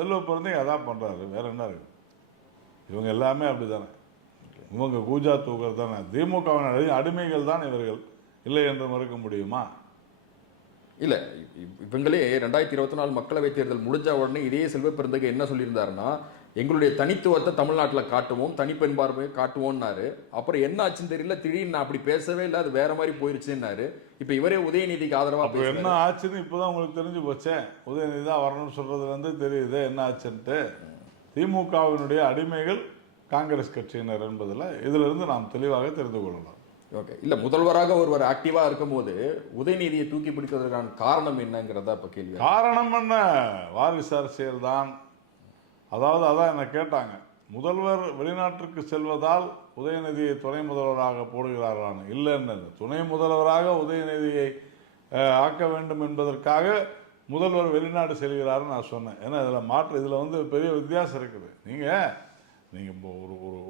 செல்வ பிறந்தே அதான் பண்ணுறாரு, வேற என்ன இருக்கு? இவங்க எல்லாமே அப்படி தானே, இவங்க கூஜா தூக்கர் தானே, திமுகவின் அடிமைகள் தான் இவர்கள், இல்லை என்று மறுக்க முடியுமா? இல்லை, இவங்களே 2024 மக்களவைத் தேர்தல் முடிஞ்ச உடனே இதே செல்வ பெருந்தகை என்ன சொல்லியிருந்தாருன்னா, எங்களுடைய தனித்துவத்தை தமிழ்நாட்டில் காட்டுவோம், தனிப்பெரும்பான்மையை காட்டுவோம்னாரு. அப்புறம் என்ன ஆச்சுன்னு தெரியல, திடீர்னு நான் அப்படி பேசவே இல்லை, அது வேற மாதிரி போயிருச்சுன்னாரு. இப்போ இவரே உதயநிதிக்கு ஆதரவாக என்ன ஆச்சுன்னு இப்போதான் உங்களுக்கு தெரிஞ்சு போச்சேன். உதயநிதி தான் வரணும்னு சொல்றது வந்து தெரியுது என்ன ஆச்சுன்ட்டு. திமுகவினுடைய அடிமைகள் காங்கிரஸ் கட்சியினர் என்பதில் இதிலிருந்து நாம் தெளிவாக தெரிந்து கொள்ளலாம். ஓகே, இல்லை முதல்வராக ஒருவர் ஆக்டிவா இருக்கும் போது உதயநிதியை தூக்கி பிடிப்பதற்கான காரணம் என்னங்கிறதா இப்போ கேள்வி. காரணம் என்ன? வாரிசு அரசியல் தான். அதாவது அதான் என்ன கேட்டாங்க, முதல்வர் வெளிநாட்டிற்கு செல்வதால் உதயநிதியை துணை முதல்வராக போடுகிறார்களான்னு. இல்லைன்னு, துணை முதல்வராக உதயநிதியை ஆக்க வேண்டும் என்பதற்காக முதல்வர் வெளிநாடு செல்கிறாருன்னு நான் சொன்னேன். ஏன்னா இதில் வந்து பெரிய வித்தியாசம் இருக்குது. நீங்கள்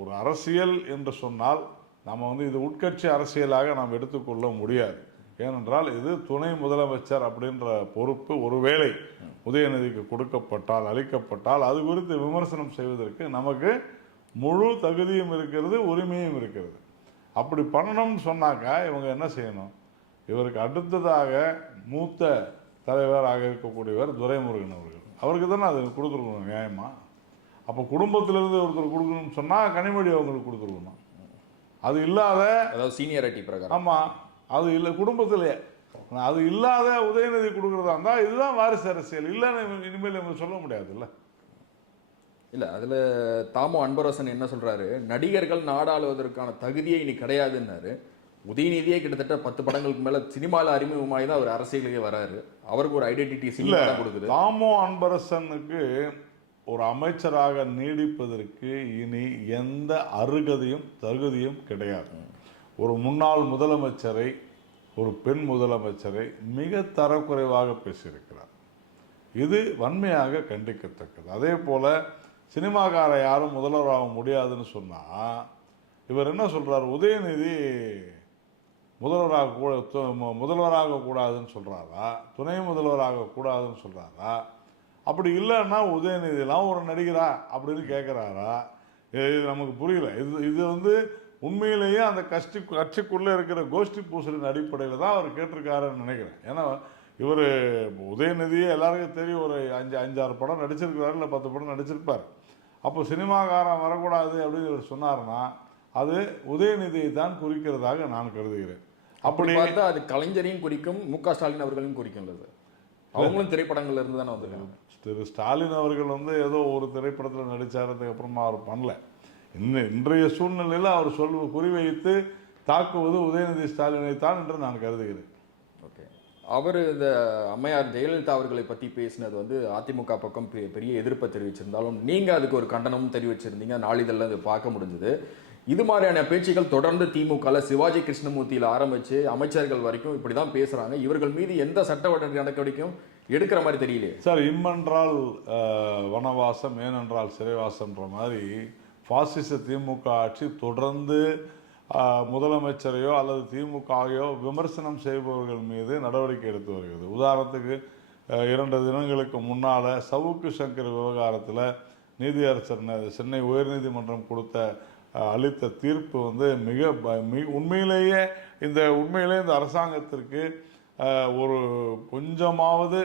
ஒரு அரசியல் என்று சொன்னால் நம்ம வந்து இது உட்கட்சி அரசியலாக நாம் எடுத்துக்கொள்ள முடியாது. ஏனென்றால் இது துணை முதலமைச்சர் அப்படின்ற பொறுப்பு ஒருவேளை உதயநிதிக்கு கொடுக்கப்பட்டால், அளிக்கப்பட்டால், அது குறித்து விமர்சனம் செய்வதற்கு நமக்கு முழு தகுதியும் இருக்கிறது, உரிமையும் இருக்கிறது. அப்படி பண்ணணும்னு சொன்னாக்கா இவங்க என்ன செய்யணும்? இவருக்கு அடுத்ததாக மூத்த தலைவராக இருக்கக்கூடியவர் துரைமுருகன் அவர்கள், அவருக்கு தானே அது கொடுத்துருக்கணும் நியாயமா? அப்போ குடும்பத்திலிருந்து ஒருத்தர் கொடுக்கணும்னு சொன்னால் கனிமொழி அவங்களுக்கு கொடுத்துருக்கணும். அது இல்லாத, அதாவது சீனியாரிட்டி பிரகாரம். ஆமாம், அது இல்லை குடும்பத்திலே. அது இல்லாத உதயநிதி கொடுக்குறதா இருந்தால் இதுதான் வாரிசு அரசியல். இல்லைன்னு இனிமேல் இவங்க சொல்ல முடியாதுல்ல. இல்லை, அதில் தாமோ அன்பரசன் என்ன சொல்கிறாரு, நடிகர்கள் நாடாளுவதற்கான தகுதியே இனி கிடையாதுன்னாரு. உதயநிதியே கிட்டத்தட்ட 10 படங்களுக்கு மேலே சினிமாவில் அறிமுகமாகி தான் அவர் அரசியலுக்கே வராரு. அவருக்கு ஒரு ஐடென்டிட்டி சினிமா கொடுக்குது. தாமோ அன்பரசனுக்கு ஒரு அமைச்சராக நீடிப்பதற்கு இனி எந்த அருகதையும் தகுதியும் கிடையாது. ஒரு முன்னாள் முதலமைச்சரை, ஒரு பெண் முதலமைச்சரை மிக தரக்குறைவாக பேசியிருக்கிறார். இது வன்மையாக கண்டிக்கத்தக்கது. அதே போல் சினிமாக்கார யாரும் முதல்வராக முடியாதுன்னு சொன்னால் இவர் என்ன சொல்கிறார்? உதயநிதி முதல்வராக கூடாதுன்னு சொல்கிறாரா, துணை முதல்வராக கூடாதுன்னு சொல்கிறாரா? அப்படி இல்லைன்னா உதயநிதிலாம் ஒரு நடிகரா அப்படின்னு கேட்குறாரா? இது நமக்கு புரியல. இது வந்து உண்மையிலேயே அந்த கட்சிக்குள்ளே இருக்கிற கோஷ்டி பூசலின் அடிப்படையில் தான் அவர் கேட்டிருக்காருன்னு நினைக்கிறேன். ஏன்னா இவர் உதயநிதியே எல்லாருக்கும் தெரியும், ஒரு 5-6 படம் நடிச்சிருக்கிறாரு, இல்லை 10 படம் நடிச்சிருப்பார். அப்போ சினிமாக்காரன் வரக்கூடாது அப்படின்னு இவர் சொன்னார்னா அது உதயநிதியை தான் குறிக்கிறதாக நான் கருதுகிறேன். அப்படி பார்த்தா அது கலைஞரையும் குறிக்கும், மு.க. ஸ்டாலின் அவர்களையும் குறிக்கும். அவங்களும் திரைப்படங்கள்ல இருந்து தானே வந்துருக்காங்க. திரு ஸ்டாலின் அவர்கள் வந்து ஏதோ ஒரு திரைப்படத்தில் நடித்தாரதுக்கு அப்புறமா அவர் பண்ணல. இன்றைய சூழ்நிலையில் அவர் குறிவைத்து தாக்குவது உதயநிதி ஸ்டாலினை தான் என்று நான் கருதுகிறேன். ஓகே, அவர் இந்த அம்மையார் ஜெயலலிதா அவர்களை பற்றி பேசினது வந்து அதிமுக பக்கம் பெரிய எதிர்ப்பை தெரிவிச்சிருந்தாலும் நீங்கள் அதுக்கு ஒரு கண்டனமும் தெரிவிச்சிருந்தீங்க, நாளிதழில் அது பார்க்க முடிஞ்சது. இது மாதிரியான பேச்சுக்கள் தொடர்ந்து திமுகவில் சிவாஜி கிருஷ்ணமூர்த்தியில் ஆரம்பித்து அமைச்சர்கள் வரைக்கும் இப்படி தான் பேசுகிறாங்க. இவர்கள் மீது எந்த சட்ட நடவடிக்கையும் எடுக்கிற மாதிரி தெரியலையே சார். இம்மென்றால் வனவாசம், ஏனென்றால் சிறைவாசம்ன்ற மாதிரி பாசிச திமுக ஆட்சி தொடர்ந்து முதலமைச்சரையோ அல்லது திமுகவையோ விமர்சனம் செய்பவர்கள் மீது நடவடிக்கை எடுத்து வருகிறது. உதாரணத்துக்கு 2 தினங்களுக்கு முன்னால் சவுக்கு சங்கர் விவகாரத்தில் நீதியரசர் சென்னை உயர்நீதிமன்றம் அளித்த தீர்ப்பு வந்து உண்மையிலேயே இந்த அரசாங்கத்திற்கு ஒரு கொஞ்சமாவது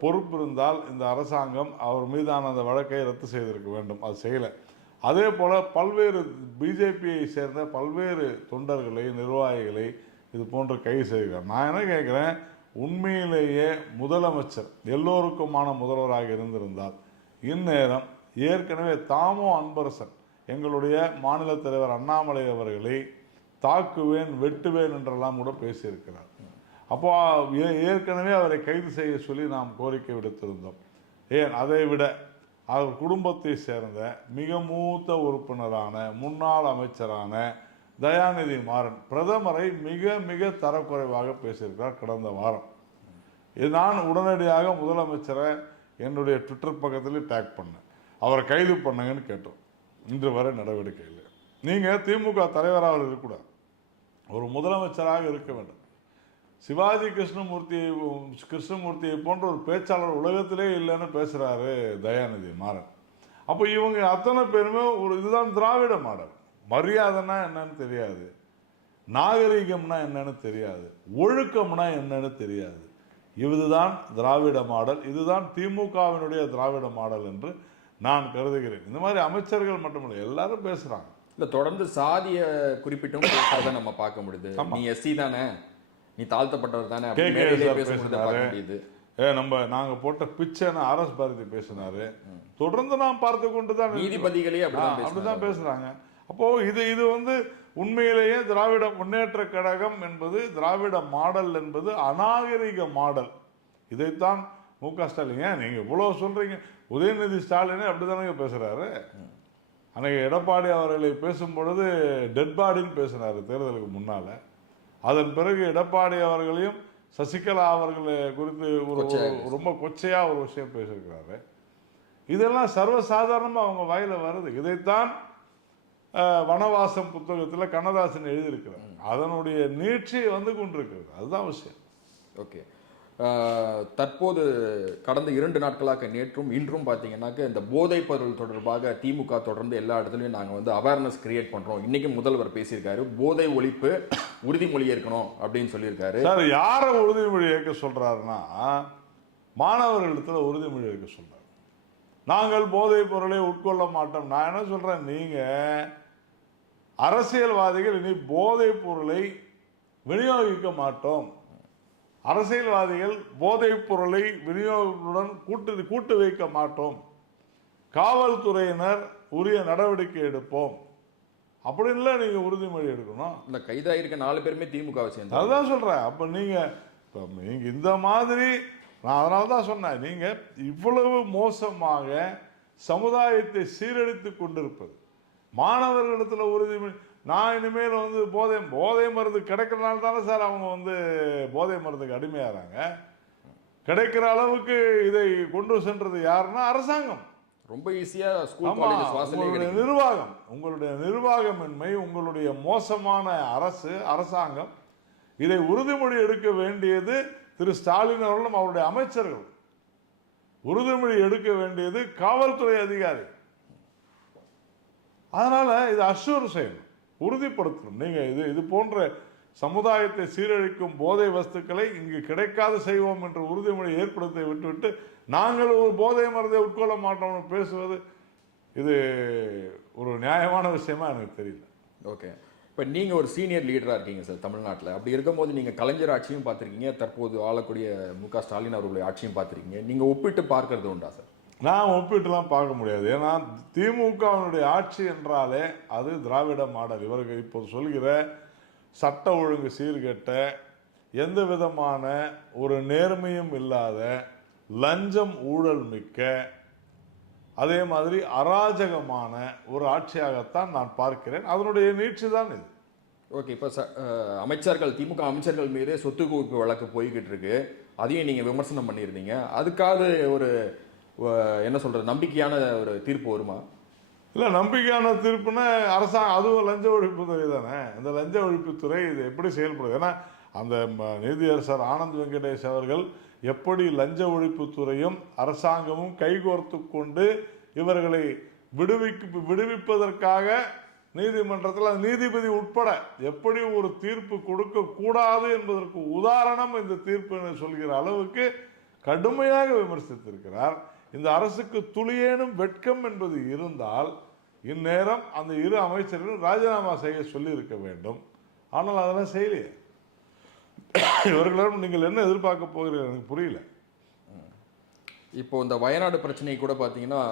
பொறுப்பு இருந்தால் இந்த அரசாங்கம் அவர் மீதான அந்த வழக்கை ரத்து செய்திருக்க வேண்டும். அது செய்யலை. அதே போல் பல்வேறு பிஜேபியை சேர்ந்த பல்வேறு தொண்டர்களை, நிர்வாகிகளை இது போன்று கைது செய்கிறார். நான் என்ன கேட்குறேன், உண்மையிலேயே முதலமைச்சர் எல்லோருக்குமான முதல்வராக இருந்திருந்தால் இந்நேரம் ஏற்கனவே தாமோ அன்பரசன் எங்களுடைய மாநில தலைவர் அண்ணாமலை அவர்களை தாக்குவேன், வெட்டுவேன் என்றெல்லாம் கூட பேசியிருக்கிறார். அப்போ ஏற்கனவே அவரை கைது செய்ய சொல்லி நாம் கோரிக்கை விடுத்திருந்தோம். அதை விட அவர் குடும்பத்தை சேர்ந்த மிக மூத்த உறுப்பினரான முன்னாள் அமைச்சரான தயாநிதி மாறன் பிரதமரை மிக மிக தரக்குறைவாக பேசியிருக்கிறார் கடந்த வாரம். நான் உடனடியாக முதலமைச்சரை என்னுடைய ட்விட்டர் பக்கத்திலே டேக் பண்ணேன், அவரை கைது பண்ணுங்கன்னு கேட்டோம். இன்று வரை நடவடிக்கை இல்லை. நீங்கள் திமுக தலைவராக இருக்கக்கூடாது, ஒரு முதலமைச்சராக இருக்க வேண்டும். சிவாஜி கிருஷ்ணமூர்த்தியை போன்ற ஒரு பேச்சாளர் உலகத்திலே இல்லைன்னு பேசுகிறாரு தயாநிதி மாறன். அப்போ இவங்க அத்தனை பேருமே இதுதான் திராவிட மாடல். மரியாதைன்னா என்னன்னு தெரியாது, நாகரிகம்னா என்னன்னு தெரியாது, ஒழுக்கம்னா என்னன்னு தெரியாது. இதுதான் திராவிட மாடல், இதுதான் திமுகவினுடைய திராவிட மாடல் என்று நான் கருதுகிறேன். இந்த மாதிரி அமைச்சர்கள் மட்டுமில்லை, எல்லாரும் பேசுகிறாங்க. இல்லை, தொடர்ந்து சாதிய குறிப்பிட்டும் பேசுறத நம்ம பார்க்க முடியுது. நீ எஸ்சி தானே, நீ தாழ்த்தப்பட்டவர் தானே, பேசுறது நாங்கள் போட்ட பிச்சைன்னு ஆர்எஸ் பாரதி பேசினாரு. தொடர்ந்து நாம் பார்த்து கொண்டு தான் நீதிபதிகளே அப்படிதான் பேசுறாங்க. அப்போ இது உண்மையிலேயே திராவிட முன்னேற்ற கழகம் என்பது, திராவிட மாடல் என்பது அநாகரிக மாடல். இதைத்தான் மு.க. ஸ்டாலின், ஏன் நீங்க இவ்வளவு சொல்றீங்க, உதயநிதி ஸ்டாலினே அப்படித்தானே பேசுறாரு. அன்னைக்கு எடப்பாடி அவர்களை பேசும் பொழுது டெட் பாடின்னு பேசினாரு தேர்தலுக்கு முன்னால. அதன் பிறகு எடப்பாடி அவர்களையும் சசிகலா அவர்களை குறித்து ரொம்ப கொச்சையா ஒரு விஷயம் பேசியிருக்கிறாரு. இதெல்லாம் சர்வசாதாரணமாக அவங்க வாயில வருது. இதைத்தான் வனவாசம் புத்தகத்தில் கண்ணதாசன் எழுதியிருக்கிறார். அதனுடைய நீட்சி கொண்டிருக்கிறது. அதுதான் விஷயம். ஓகே, தற்போது கடந்த 2 நாட்களாக நேற்றும் இன்றும் பார்த்தீங்கன்னாக்க இந்த போதைப் பொருள் தொடர்பாக திமுக தொடர்ந்து எல்லா இடத்துலையும் நாங்கள் அவேர்னஸ் கிரியேட் பண்ணுறோம். இன்றைக்கும் முதல்வர் பேசியிருக்காரு, போதை ஒழிப்பு உறுதிமொழி ஏற்கணும் அப்படின்னு சொல்லியிருக்காரு. சார், யாரை உறுதிமொழி ஏற்க சொல்கிறாருன்னா, மாணவர்களிடத்தில் உறுதிமொழி ஏற்க சொல்கிறார். நாங்கள் போதைப் பொருளை உட்கொள்ள மாட்டோம். நான் என்ன சொல்கிறேன், நீங்கள் அரசியல்வாதிகள் இனி போதைப் பொருளை விநியோகிக்க மாட்டோம், அரசியல்வாதிகள் போதைப் பொருளை விநியோகத்துடன் கூட்டு வைக்க மாட்டோம், காவல்துறையினர் உரிய நடவடிக்கை எடுப்போம் அப்படின்ல நீங்க உறுதிமொழி எடுக்கணும். இந்த கைதாயிருக்க 4 பேருமே திமுகவை சேர்ந்து. அதுதான் சொல்றேன். அப்ப நீங்க இந்த மாதிரி, நான் அதனால தான் சொன்னேன், நீங்க இவ்வளவு மோசமாக சமுதாயத்தை சீரழித்து கொண்டிருப்பது, மாணவர்களிடத்துல உறுதிமொழி. நான் இனிமேல் போதை மருந்து கிடைக்கிறனால தானே சார் அவங்க போதை மருந்துக்கு அடிமையாகிறாங்க. கிடைக்கிற அளவுக்கு இதை கொண்டு சென்றது யாருன்னா அரசாங்கம். ரொம்ப ஈஸியா நிர்வாகம், உங்களுடைய நிர்வாகமின்மை, உங்களுடைய மோசமான அரசாங்கம். இதை உறுதிமொழி எடுக்க வேண்டியது திரு ஸ்டாலின் அவர்களும் அவருடைய அமைச்சர்கள். உறுதிமொழி எடுக்க வேண்டியது காவல்துறை அதிகாரி. அதனால இது அஷ்யூர் செய்யணும், உறுதிப்படுத்தணும். நீங்க இது போன்ற சமுதாயத்தை சீரழிக்கும் போதை வஸ்துக்களை இங்கு கிடைக்காது செய்வோம் என்ற உறுதிமொழி ஏற்படுத்த விட்டுவிட்டு நாங்கள் ஒரு போதை மருந்தை உட்கொள்ள மாட்டோம்னு பேசுவது இது ஒரு நியாயமான விஷயமா எனக்கு தெரியல. ஓகே, இப்போ நீங்கள் ஒரு சீனியர் லீடராக இருக்கீங்க சார் தமிழ்நாட்டில். அப்படி இருக்கும்போது நீங்கள் கலைஞர் ஆட்சியும் பார்த்துருக்கீங்க, தற்போது ஆளக்கூடிய மு.க. ஸ்டாலின் அவர்களுடைய ஆட்சியும் பார்த்துருக்கீங்க. நீங்கள் ஒப்பிட்டு பார்க்கறது உண்டா சார்? நான் ஒப்பிட்டுலாம் பார்க்க முடியாது. ஏன்னா திமுகவினுடைய ஆட்சி என்றாலே அது திராவிட மாடல். இவர்கள் இப்போது சொல்கிற சட்ட ஒழுங்கு சீர்கெட்ட, எந்த விதமான ஒரு நேர்மையும் இல்லாத, லஞ்சம் ஊழல் மிக்க, அதே மாதிரி அராஜகமான ஒரு ஆட்சியாகத்தான் நான் பார்க்கிறேன். அதனுடைய நீட்சி தான் இது. ஓகே, இப்போ அமைச்சர்கள், திமுக அமைச்சர்கள் மீது சொத்து குவிப்பு வழக்கு போய்கிட்டு இருக்கு, அதையும் நீங்கள் விமர்சனம் பண்ணியிருந்தீங்க. அதுக்காக ஒரு என்ன சொல்றது, நம்பிக்கையான ஒரு தீர்ப்பு வருமா? இல்லை, நம்பிக்கையான தீர்ப்புன்னா அரசாங்கம், அதுவும் லஞ்ச ஒழிப்புத்துறை தானே. இந்த லஞ்ச ஒழிப்புத்துறை இது எப்படி செயல்படுது? ஏன்னா அந்த நீதியரசர் ஆனந்த் வெங்கடேஷ் அவர்கள் எப்படி லஞ்ச ஒழிப்புத்துறையும் அரசாங்கமும் கைகோர்த்து கொண்டு இவர்களை விடுவிப்பதற்காக நீதிமன்றத்தில் நீதிபதி உட்பட எப்படி ஒரு தீர்ப்பு கொடுக்க கூடாது என்பதற்கு உதாரணம் இந்த தீர்ப்பு சொல்கிற அளவுக்கு கடுமையாக விமர்சித்திருக்கிறார். இந்த அரசுக்கு துளியேனும் வெட்கம் என்பது இருந்தால் இந்நேரம் அந்த 2 அமைச்சர்களும் ராஜினாமா செய்ய சொல்லி இருக்க வேண்டும். ஆனால் அதெல்லாம் செய்யலையே. இவர்களிடம் நீங்கள் என்ன எதிர்பார்க்க போகிறீர்கள் எனக்கு புரியல. இப்போ இந்த வயநாடு பிரச்சனை கூட பார்த்தீங்கன்னா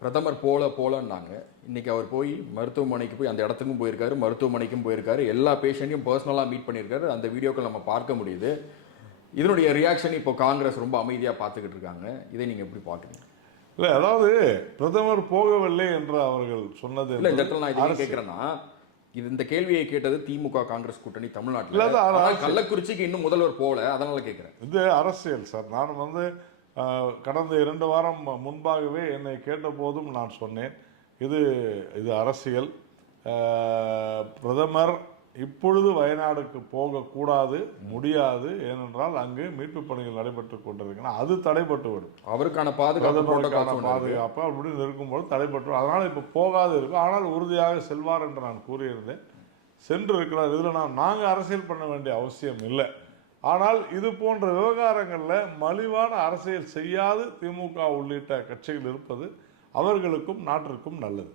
பிரதமர் போலன்னாங்க. இன்னைக்கு அவர் போய் மருத்துவமனைக்கு போய் அந்த இடத்துக்கும் போயிருக்காரு, மருத்துவமனைக்கும் போயிருக்காரு, எல்லா பேஷண்ட்டையும் பர்சனலாக மீட் பண்ணியிருக்காரு. அந்த வீடியோக்கள் நம்ம பார்க்க முடியுது. இதனுடைய ரியாக்ஷன் இப்போ காங்கிரஸ் ரொம்ப அமைதியாக பார்த்துக்கிட்டு இருக்காங்க. இதை நீங்கள் எப்படி பார்க்குறீங்க? இல்லை, அதாவது பிரதமர் போகவில்லை என்று அவர்கள் சொன்னது இல்லை. இந்த இடத்துல நான் இதை கேட்குறேன்னா, இந்த கேள்வியை கேட்டது திமுக காங்கிரஸ் கூட்டணி தமிழ்நாட்டில். கள்ளக்குறிச்சிக்கு இன்னும் முதல்வர் போல, அதனால கேட்குறேன். இது அரசியல் சார். நான் கடந்த 2 வாரம் முன்பாகவே என்னை கேட்ட போதும் நான் சொன்னேன், இது அரசியல். பிரதமர் இப்பொழுது வயநாடுக்கு போகக்கூடாது, முடியாது. ஏனென்றால் அங்கு மீட்பு பணிகள் நடைபெற்று கொண்டிருக்கின்றன. அது தடைபட்டுவிடும். அவருக்கான பாதுகாப்பு பாதுகாப்பு அப்படின்னு இருக்கும்போது தடைபட்டு, அதனால் இப்போ போகாது இருக்கும். ஆனால் உறுதியாக செல்வார் என்று நான் கூறியிருந்தேன். சென்று இருக்கிறார். இதில் நாங்கள் அரசியல் பண்ண வேண்டிய அவசியம் இல்லை. ஆனால் இது போன்ற விவகாரங்களில் மலிவான அரசியல் செய்யாது திமுக உள்ளிட்ட கட்சிகள் இருப்பது அவர்களுக்கும் நாட்டிற்கும் நல்லது.